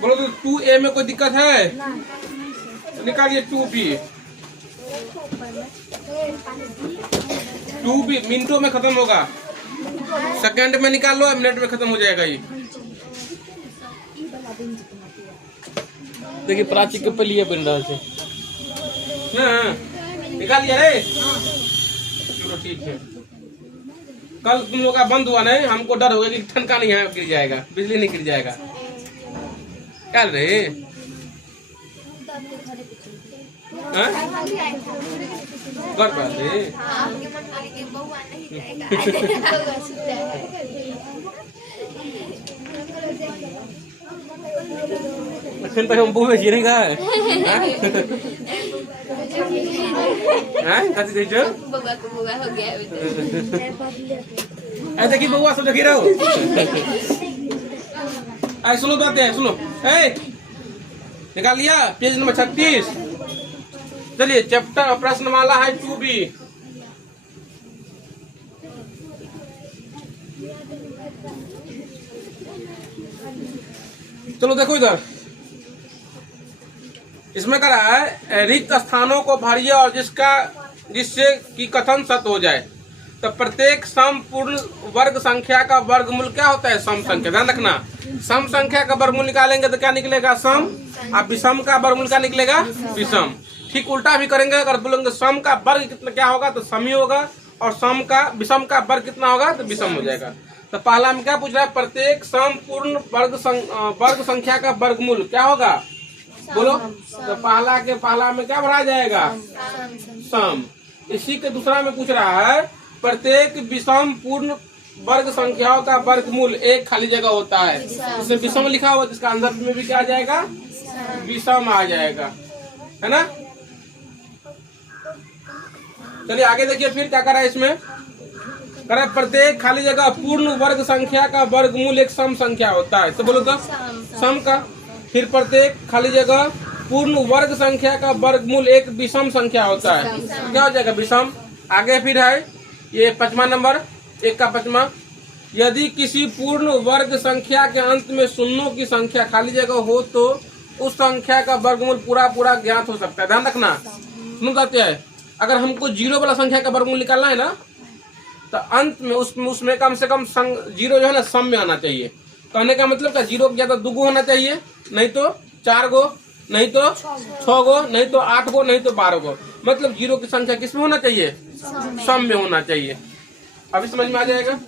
बोलो तो 2A में कोई दिक्कत है? निकालिए 2B। 2B मिनटों में खत्म होगा, सेकंड में निकाल लो, मिनट में खत्म हो जाएगा ये। देखिए प्राची के पलिए बन रहा है हाँ, निकाल लिया रे। चलो ठीक है। कल तुम लोग का बंद हुआ नहीं, हमको डर हो गया कि ठनका नहीं यहाँ गिर जाएगा, बिजली नहीं गिर जाएगा। क्या रे घर पर रे फिर तो हम बुआ जी नहीं गए हैं कथी कह जो बुआ को बुआ हो गया ऐ देखी बुआ सब देखी रहो। ऐ सुनो बात है, सुनो ए निकाल लिया पेज नंबर 36। चलिए चैप्टर प्रश्नमाला है 2B। चलो देखो इधर, इसमें कह रहा है रिक्त स्थानों को भरिए और जिससे कि कथन सत्य हो जाए। तो प्रत्येक सम पूर्ण वर्ग संख्या का वर्गमूल क्या होता है? सम संख्या। ध्यान रखना, सम संख्या का वर्गमूल निकालेंगे तो क्या निकलेगा? सम। और विषम का वर्गमूल क्या निकलेगा? विषम। ठीक उल्टा भी करेंगे, अगर बोलेंगे सम का वर्ग कितना क्या होगा तो सम ही होगा, और सम का विषम का वर्ग कितना होगा तो विषम हो जाएगा। तो पहला में क्या पूछ रहा है? प्रत्येक सम पूर्ण वर्ग संख्या का वर्गमूल क्या होगा? बोलो। तो पहला में क्या भरा जाएगा? सम। इसी के दूसरा में पूछ रहा है प्रत्येक विषम पूर्ण वर्ग संख्याओं का वर्गमूल एक खाली जगह होता है, इसमें विषम लिखा हुआ, जिसका आंसर में भी क्या आ जाएगा? विषम आ जाएगा, है ना। चलिए आगे देखिए फिर क्या करा है इसमें। करा प्रत्येक खाली जगह पूर्ण वर्ग संख्या का वर्गमूल एक सम संख्या होता है। तो बोलो तो सम का। फिर प्रत्येक खाली जगह पूर्ण वर्ग संख्या का वर्गमूल एक विषम संख्या होता है। क्या हो जाएगा? विषम। आगे फिर है ये 5वां नंबर, 1 का 5वां। यदि किसी पूर्ण वर्ग संख्या के अंत में शून्यों की संख्या खाली जगह हो तो उस संख्या का वर्गमूल पूरा ज्ञात हो सकता है। ध्यान रखना, सुन जाते हैं, अगर हमको 0 वाला संख्या का वर्गमूल निकालना है ना, तो अंत में उसमें कम से कम 0 जो है ना सम में आना चाहिए। कहने का मतलब क्या? 0 ज्यादा 2 गो होना चाहिए, नहीं तो 4 गो, नहीं तो 6 गो, नहीं तो 8 गो, नहीं तो 12 गो। मतलब 0 की संख्या किस में होना चाहिए? सम में होना चाहिए। अभी समझ में आ जाएगा।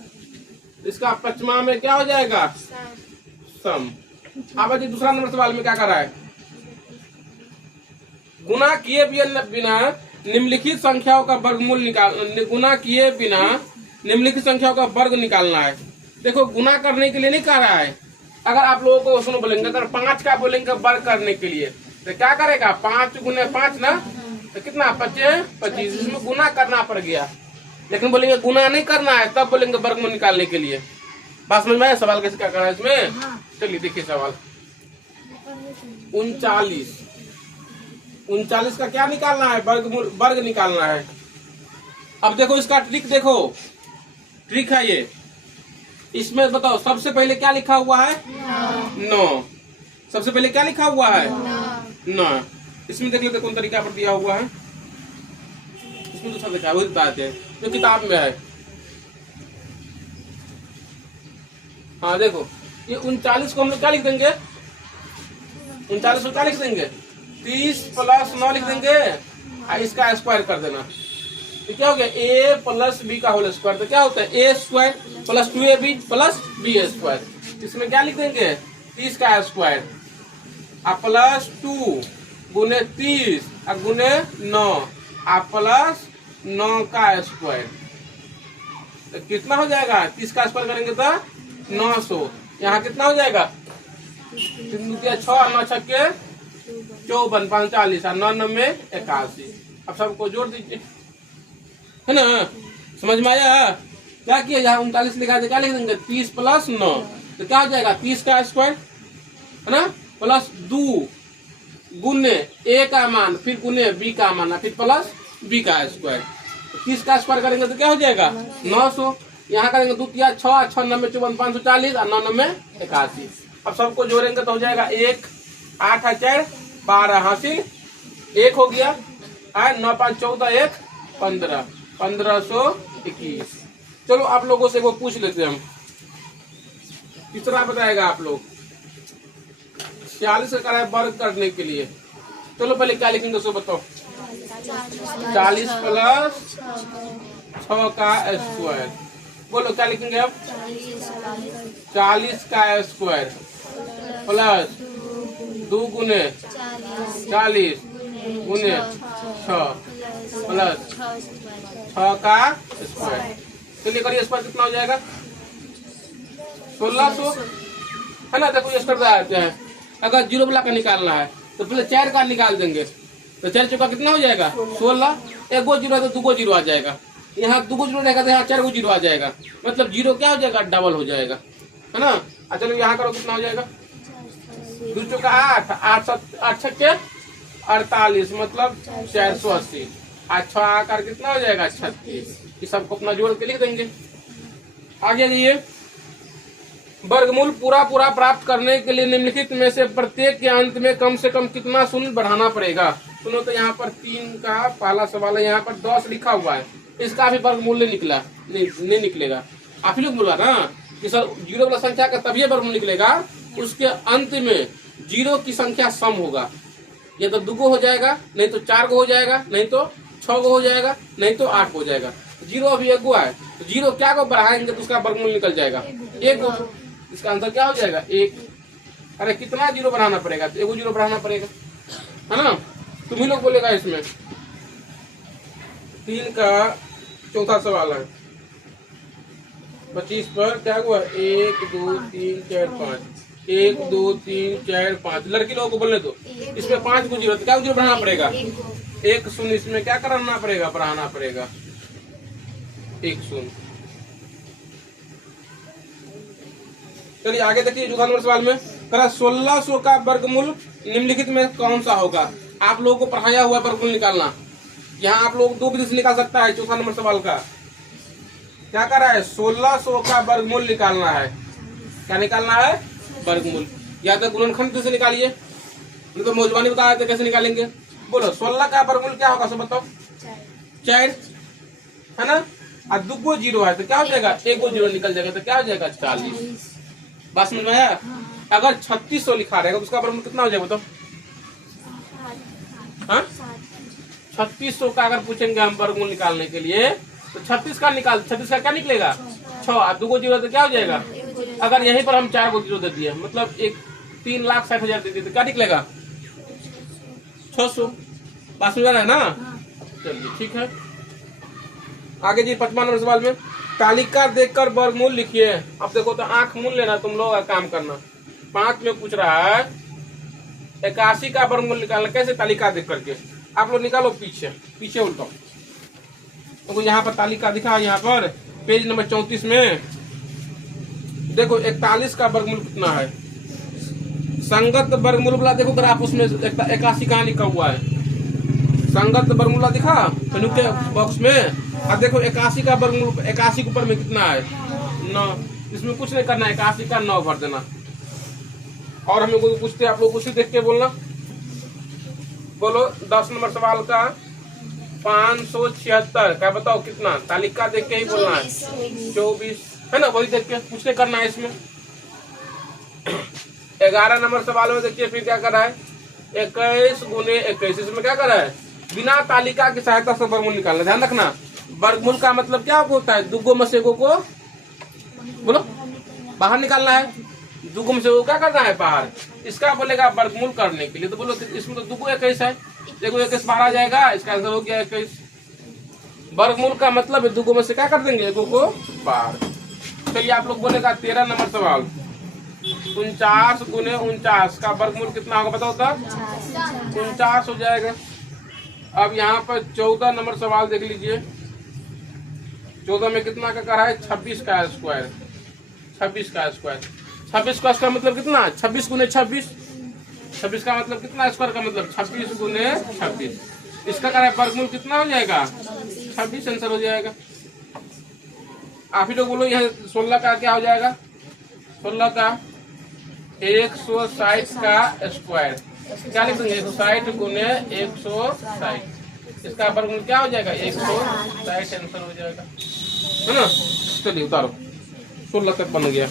इसका 5वां में क्या हो जाएगा? सम। अब दूसरा नंबर सवाल में क्या कर रहा है? गुना किए बिना निम्नलिखित संख्याओं का वर्गमूल गुना किए बिना निम्नलिखित संख्याओं का वर्ग निकालना है। देखो गुना करने के लिए नहीं कह रहा है। अगर आप लोगों को सुनो बोलेंगे, अगर 5 का बोलेंगे वर्ग करने के लिए तो क्या करेगा? 5 गुने 5 ना, तो कितना? 25। इसमें गुना करना पड़ गया, लेकिन बोलेंगे गुना नहीं करना है, तब बोलेंगे वर्गमूल निकालने के लिए। बात समझ में आया? सवाल कैसे क्या करना है इसमें? चलिए देखिए सवाल 39 का क्या निकालना है? वर्ग निकालना है। अब देखो इसका ट्रिक, देखो ट्रिक है ये। इसमें बताओ सबसे पहले क्या लिखा हुआ है? 9। सबसे पहले क्या लिखा हुआ है? 9। इसमें देख लेते कौन तरीका पर दिया हुआ है। इसमें दूसरा देखा वही बताते हैं जो किताब में है। हाँ देखो ये 39 को हम लोग क्या लिख देंगे? 39 को क्या लिख देंगे? 30 + 9 लिख देंगे, इसका स्क्वायर कर देना। तो क्या हो गया? a + b का होल स्क्वायर। तो क्या होता है? a² + 2ab + b²। इसमें क्या लिख देंगे? 30 का स्क्वायर प्लस 2 गुने 30 गुने 9 प्लस 9 का स्क्वायर। तो कितना हो जाएगा? 30 का स्क्वायर करेंगे तो 900। यहाँ कितना हो जाएगा? 3 × 6 9 × 6 54 45 और 9 9 81। अब सबको जोड़ दीजिए, है ना। समझ में आया? क्या किया? यहाँ 39 लिखा है, क्या लिख देंगे? 30 + 9। तो क्या हो जाएगा? 30 का स्क्वायर, है ना, प्लस 2 गुने a का मान, फिर गुने b का मान, फिर प्लस b का स्क्वायर। 30 का स्क्वायर करेंगे तो क्या हो जाएगा? 900। यहाँ करेंगे 2 × 6 6 9 54 540 और 9 9 81। अब सबको जोड़ेंगे तो हो जाएगा 1 8 है 4 12 हासिल 1 हो गया। 9 5 14 1 15 1521। चलो आप लोगों से वो पूछ लेते हैं हम, कितना बताएगा आप लोग? 46 का करा है वर्ग करने के लिए। चलो पहले क्या लिखेंगे सो बताओ। 40 प्लस 6 का स्क्वायर। बोलो क्या लिखेंगे अब? 40 का स्क्वायर प्लस 2 गुने 40 गुने 6 प्लस 6 का स्क्वायर। चलिए करिए, स्क्वायर कितना हो जाएगा? 1600 है ना। देखो ये स्क्वायर है, अगर जीरो वाला का निकालना है तो पहले 4 का निकाल देंगे, तो 4 चौका कितना हो जाएगा? 16। 1 गो जीरो है तो 2 गो जीरो आ जाएगा, यहाँ 2 गो जीरो रहेगा तो यहाँ 4 गो जीरो आ जाएगा, मतलब जीरो क्या हो जाएगा? डबल हो जाएगा, है ना। चलो यहाँ करो, कितना हो जाएगा? 2 चौका 8 8 8 छक्के 48, मतलब 480। 6 आकर कितना हो जाएगा? 36। ये सबको अपना जोड़ के लिख देंगे। आगे जाइए। वर्गमूल पूरा पूरा प्राप्त करने के लिए निम्नलिखित में से प्रत्येक के अंत में कम से कम कितना शून्य बढ़ाना पड़ेगा? सुनो तो यहाँ पर 3 का पहला सवाल है, यहाँ पर 10 लिखा हुआ है, इसका भी वर्गमूल नहीं निकला, नहीं निकलेगा। आप ही लोग बोला ना कि सर जीरो वाला संख्या का तभी वर्गमूल निकलेगा, उसके अंत में जीरो की संख्या सम होगा, या तो 2 गो हो जाएगा, नहीं तो 4 गो हो जाएगा, नहीं तो 6 गो हो जाएगा, नहीं तो 8 हो जाएगा। जीरो अभी 1 गो है, तो जीरो क्या को बढ़ाएंगे तो उसका वर्गमूल निकल जाएगा 1 गो। इसका आंसर क्या हो जाएगा? 1। अरे कितना जीरो बढ़ाना पड़ेगा? तो 1 गो जीरो बढ़ाना पड़ेगा, है ना। तुम ही लोग बोलेगा इसमें। 3 का चौथा सवाल है, 25 पर क्या हुआ? 1 2 3 4 5 1 2 3 4 5। लड़की लोगों को बोलने दो। इसमें 5 गो जीरो, तो क्या जीरो बढ़ाना पड़ेगा? 1 शून्य। इसमें क्या कराना पड़ेगा? बढ़ाना पड़ेगा 1 शून्य। चलिए आगे देखिए, चौथा नंबर सवाल में करा 1600 का वर्गमूल निम्नलिखित में कौन सा होगा? आप लोगों को पढ़ाया हुआ वर्गमूल निकालना। यहाँ आप लोग 2 विधि से निकाल सकता है। चौथा नंबर सवाल का क्या कर रहा है? 1600 का वर्गमूल निकालना है। क्या निकालना है? वर्गमूल। या तो गुणनखंड से निकालिए, नहीं तो मौजवानी बता रहे थे कैसे निकालेंगे। बोलो 16 का वर्गमूल क्या होगा? सब बताओ। 4 है ना। और 2 गो जीरो है तो क्या हो जाएगा? 1 गो जीरो निकल जाएगा, तो क्या हो जाएगा? 40। बात समझ में आया? अगर 3600 लिखा रहेगा तो उसका वर्गमूल कितना हो जाएगा बताओ? हाँ, 3600 का अगर पूछेंगे हम वर्गमूल निकालने के लिए तो 36 का क्या निकलेगा? 6। और 2 गो जीरो तो क्या हो जाएगा? अगर यहीं पर हम 4 गो जीरो दे दिए, मतलब 3,60,000 दे दिए, तो क्या निकलेगा? 600। बात समझ रहा है ना। चलिए ठीक है। आगे जी 55 नंबर सवाल में तालिका देखकर वर्गमूल लिखिए। अब देखो तो आंख मूल लेना तुम लोग काम करना। 5 में पूछ रहा है 81 का वर्गमूल निकालना कैसे? तालिका देख करके आप लोग निकालो। पीछे उल्टो। तो यहाँ पर तालिका दिखा है, यहाँ पर पेज नंबर 34 में देखो 41 का वर्गमूल कितना है। संगत वर्गमूल वाला देखो ग्राफ, उसमें 81 कहाँ लिखा हुआ है? संगत वर्गमूल दिखा नीचे बॉक्स में। अब देखो 81 का वर्गमूल, 81 के ऊपर में कितना है? 9। इसमें कुछ नहीं करना है, 81 का 9 भर देना। और हमें कोई पूछते आप लोग उसी देख के बोलना। बोलो 10 नंबर सवाल का 576 का बताओ कितना? तालिका देख के ही बोलना है। 24 है ना, वही देख के पूछ के करना है। इसमें 11 नंबर सवाल में देखिए फिर क्या कर रहा है? 21 गुने 21। इसमें क्या कर रहा है? बिना तालिका की सहायता से वर्गमूल निकालना। ध्यान रखना, वर्गमूल का मतलब क्या होता है? 2 गो में से 1 को बोलो बाहर निकालना है। 2 गो में से 1 क्या करना है? बाहर। इसका बोलेगा वर्गमूल करने के लिए, तो बोलो इसमें तो 2 गो 21 है, देखो 21 बाहर आ जाएगा। इसका आंसर हो गया 21। वर्गमूल का मतलब 2 गो में से क्या कर देंगे? 1 को बाहर। चलिए आप लोग बोलेगा 13 नंबर सवाल 49 गुने 49 का वर्गमूल कितना होगा बताओ? तब 49 हो जाएगा। अब यहाँ पर 14 नंबर सवाल देख लीजिए। 14 में कितना का कर रहा है? 26 का स्क्वायर। 26 का स्क्वायर। 26 का स्क्वायर मतलब कितना? 26 गुने 26। 26 का मतलब कितना? स्क्वायर का मतलब 26 गुने 26। इसका कर रहा है वर्गमूल कितना हो जाएगा? 26 आंसर हो जाएगा। आप ही लोग बोलो यहाँ 16 का क्या हो जाएगा? 16 का 160 का स्क्वायर क्या लिख देंगे 160 गुने 160 इसका वर्गमूल क्या हो जाएगा 160 आंसर हो जाएगा है ना। चलिए उतारो 16 तक बन गया।